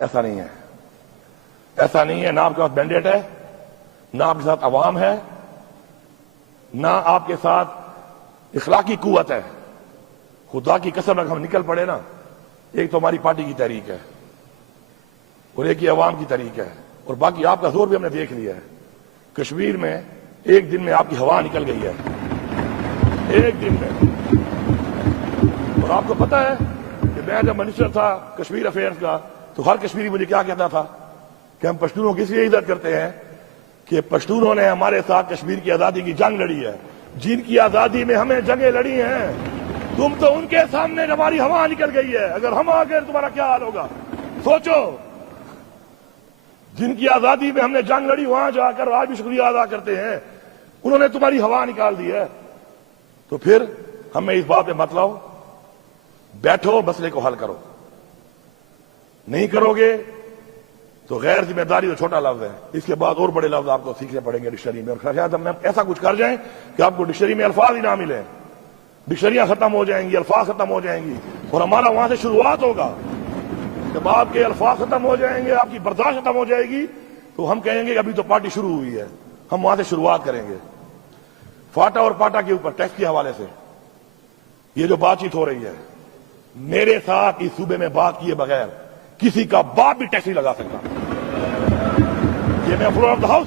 ایسا نہیں ہے، ایسا نہیں ہے. نہ آپ کے پاس مینڈیٹ ہے، نہ آپ کے ساتھ عوام ہے، نہ آپ کے ساتھ اخلاقی قوت ہے. خدا کی قسم اگر ہم نکل پڑے نا، ایک تو ہماری پارٹی کی تحریک ہے اور ایک ہی عوام کی تحریک ہے، اور باقی آپ کا زور بھی ہم نے دیکھ لیا ہے. کشمیر میں ایک دن میں آپ کی ہوا نکل گئی ہے، ایک دن میں. اور آپ کو پتا ہے کہ میں جب منسٹر تھا کشمیر افیئرز کا تو ہر کشمیری مجھے کیا کہتا تھا کہ ہم پشتونوں کی اس لیے عزت کرتے ہیں کہ پشتونوں نے ہمارے ساتھ کشمیر کی آزادی کی جنگ لڑی ہے. جن کی آزادی میں ہمیں جنگیں لڑی ہیں، تم تو ان کے سامنے ہماری ہوا نکل گئی ہے. اگر ہم آ گئے تمہارا کیا حال ہوگا سوچو. جن کی آزادی میں ہم نے جنگ لڑی وہاں جا کر آج بھی شکریہ ادا کرتے ہیں، انہوں نے تمہاری ہوا نکال دی ہے. تو پھر ہمیں اس بات پہ مت لاؤ، بیٹھو مسئلے کو حل کرو. نہیں کرو گے تو غیر ذمہ داری تو چھوٹا لفظ ہے، اس کے بعد اور بڑے لفظ آپ کو سیکھنے پڑیں گے ڈکشنری میں، اور شاید ہم ایسا کچھ کر جائیں کہ آپ کو ڈکشنری میں الفاظ ہی نہ ملیں، ڈکشنریاں ختم ہو جائیں گی، الفاظ ختم ہو جائیں گی. اور ہمارا وہاں سے شروعات ہوگا. جب آپ کے الفاظ ختم ہو جائیں گے، آپ کی برداشت ختم ہو جائے گی، تو ہم کہیں گے کہ ابھی تو پارٹی شروع ہوئی ہے. ہم وہاں سے شروعات کریں گے. فاٹا اور پاٹا کے اوپر ٹیکس کے حوالے سے یہ جو بات چیت ہو رہی ہے، میرے ساتھ اس صوبے میں بات کیے بغیر کسی کا باپ بھی ٹیکس نہیں لگا سکتا. یہ میں فلور آف دا ہاؤس